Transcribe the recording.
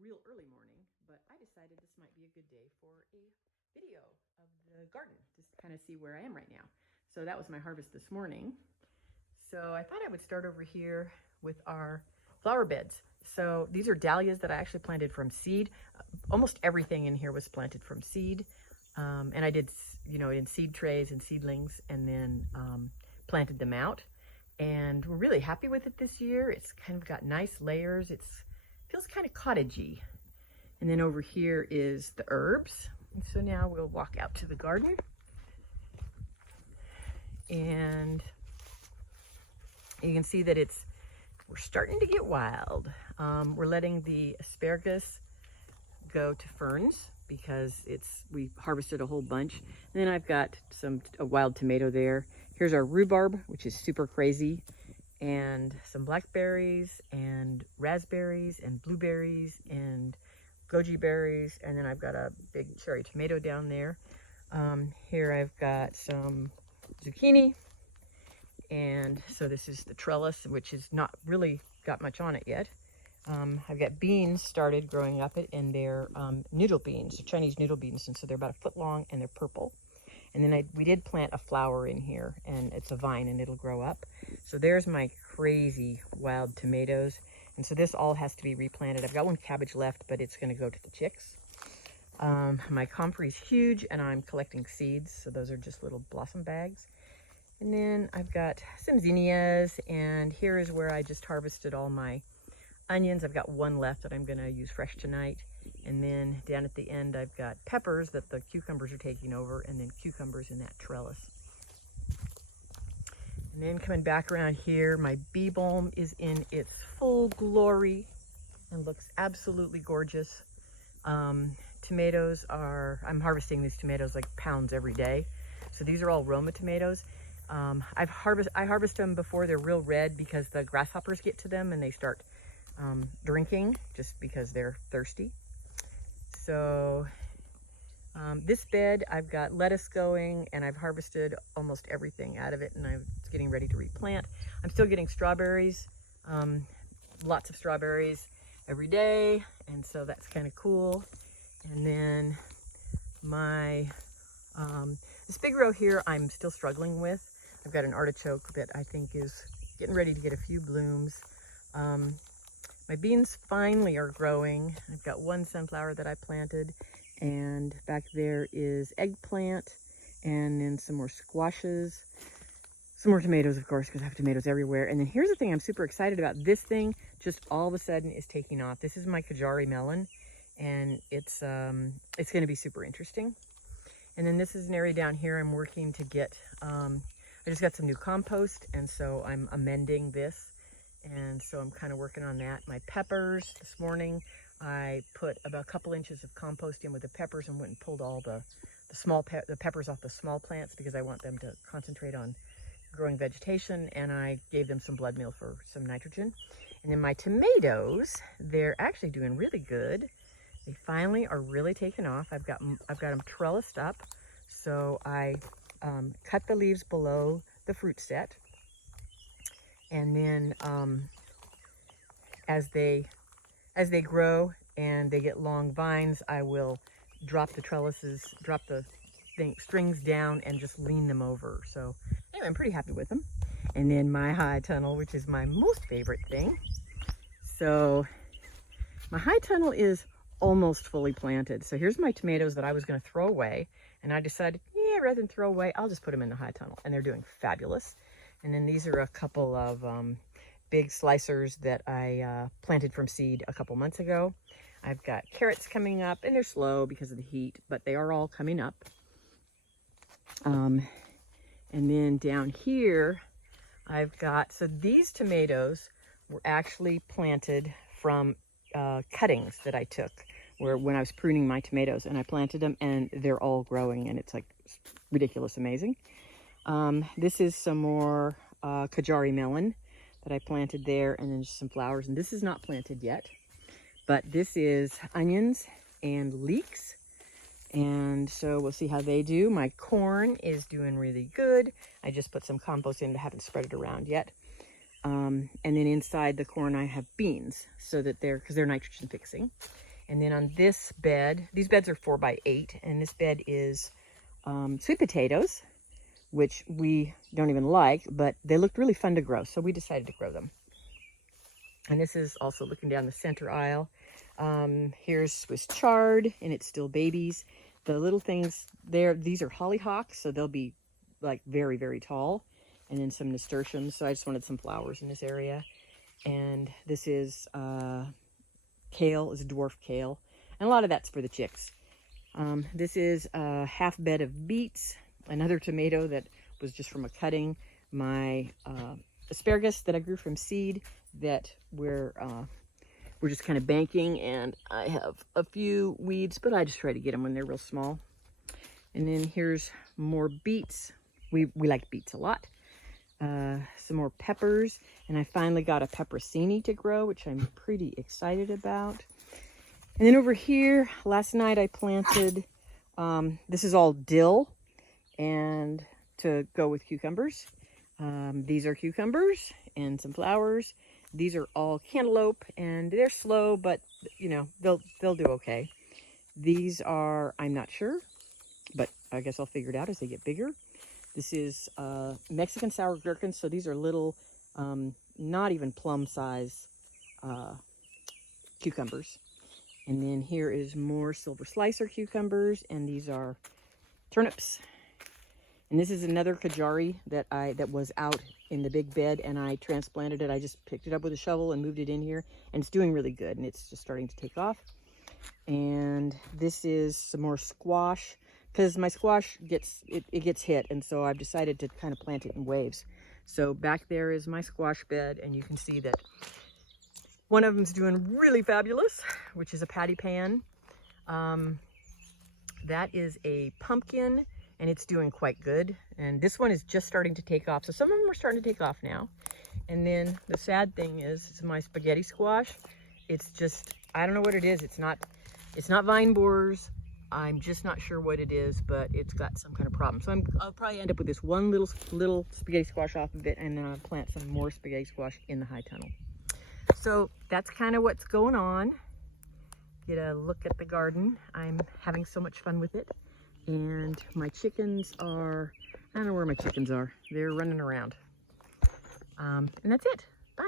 real early morning, but I decided this might be a good day for a video of the garden, just kind of see where I am right now. So that was my harvest this morning. So I thought I would start over here with our flower beds. So these are dahlias that I actually planted from seed. Almost everything in here was planted from seed. And I did, in seed trays and seedlings, and then planted them out. And we're really happy with it this year. It's kind of got nice layers. It feels kind of cottagey. And then over here is the herbs. And so now we'll walk out to the garden. And you can see that we're starting to get wild. We're letting the asparagus go to ferns because we harvested a whole bunch. And then I've got a wild tomato there. Here's our rhubarb, which is super crazy, and some blackberries and raspberries and blueberries and goji berries. And then I've got a big cherry tomato down there. Here I've got some zucchini. And so this is the trellis, which has not really got much on it yet. I've got beans started growing up in their noodle beans, they're Chinese noodle beans, and so they're about a foot long and they're purple. And then we did plant a flower in here, and it's a vine and it'll grow up. So there's my crazy wild tomatoes. And so this all has to be replanted. I've got one cabbage left, but it's going to go to the chicks. My comfrey's huge, and I'm collecting seeds. So those are just little blossom bags. And then I've got some zinnias, and here is where I just harvested all my onions. I've got one left that I'm going to use fresh tonight. And then down at the end, I've got peppers that the cucumbers are taking over, and then cucumbers in that trellis. And then coming back around here, my bee balm is in its full glory and looks absolutely gorgeous. Tomatoes I'm harvesting these tomatoes like pounds every day. So these are all Roma tomatoes. I harvest them before they're real red because the grasshoppers get to them and they start drinking just because they're thirsty. So this bed, I've got lettuce going, and I've harvested almost everything out of it, and it's getting ready to replant. I'm still getting strawberries, lots of strawberries every day, and so that's kind of cool. And then this big row here I'm still struggling with. I've got an artichoke that I think is getting ready to get a few blooms. My beans finally are growing. I've got one sunflower that I planted, and back there is eggplant, and then some more squashes, some more tomatoes, of course, because I have tomatoes everywhere. And then here's the thing I'm super excited about. This thing just all of a sudden is taking off. This is my Kajari melon, and it's going to be super interesting. And then this is an area down here I'm working to get, I just got some new compost, and so I'm amending this. And so I'm kind of working on that. My peppers, this morning, I put about a couple inches of compost in with the peppers and went and pulled all the peppers off the small plants because I want them to concentrate on growing vegetation, and I gave them some blood meal for some nitrogen. And then my tomatoes, they're actually doing really good. They finally are really taking off. I've got them trellised up. So I cut the leaves below the fruit set. And then as they grow and they get long vines, I will drop the strings down and just lean them over. So anyway, I'm pretty happy with them. And then my high tunnel, which is my most favorite thing. So my high tunnel is almost fully planted. So here's my tomatoes that I was going to throw away. And I decided, rather than throw away, I'll just put them in the high tunnel. And they're doing fabulous. And then these are a couple of big slicers that I planted from seed a couple months ago. I've got carrots coming up, and they're slow because of the heat, but they are all coming up. And then down here, so these tomatoes were actually planted from cuttings that I took when I was pruning my tomatoes, and I planted them, and they're all growing, and it's like ridiculous amazing. This is some more Kajari melon that I planted there, and then just some flowers. And this is not planted yet, but this is onions and leeks. And so we'll see how they do. My corn is doing really good. I just put some compost in, but haven't spread it around yet. And then inside the corn I have beans, so that because they're nitrogen fixing. And then on this bed, these beds are 4x8, and this bed is sweet potatoes, which we don't even like, but they looked really fun to grow, so we decided to grow them. And this is also looking down the center aisle. Here's Swiss chard, and it's still babies. The little things there, these are hollyhocks, so they'll be like very, very tall. And then some nasturtiums, so I just wanted some flowers in this area. And this is kale, is a dwarf kale. And a lot of that's for the chicks. This is a half bed of beets, another tomato that was just from a cutting. My asparagus that I grew from seed that we're just kind of banking, and I have a few weeds, but I just try to get them when they're real small. And then here's more beets. We like beets a lot. Some more peppers, and I finally got a pepperoni to grow, which I'm pretty excited about. And then over here, last night I planted, this is all dill, and to go with cucumbers. These are cucumbers and some flowers. These are all cantaloupe, and they're slow, but you know, they'll do okay. These are, I'm not sure, but I guess I'll figure it out as they get bigger. This is Mexican sour gherkins, so these are little, not even plum size cucumbers. And then here is more silver slicer cucumbers, and these are turnips. And this is another kajari that was out in the big bed, and I transplanted it. I just picked it up with a shovel and moved it in here, and it's doing really good, and it's just starting to take off. And this is some more squash, because my squash gets hit, and so I've decided to kind of plant it in waves. So back there is my squash bed, and you can see that one of them's doing really fabulous, which is a patty pan. That is a pumpkin, and it's doing quite good. And this one is just starting to take off. So some of them are starting to take off now. And then the sad thing is, it's my spaghetti squash. It's just, I don't know what it is. It's not vine borers. I'm just not sure what it is, but it's got some kind of problem. So I'll probably end up with this one little spaghetti squash off of it, and then I'll plant some more spaghetti squash in the high tunnel. So that's kind of what's going on. Get a look at the garden. I'm having so much fun with it. And my chickens are, I don't know where my chickens are. They're running around. And that's it. Bye.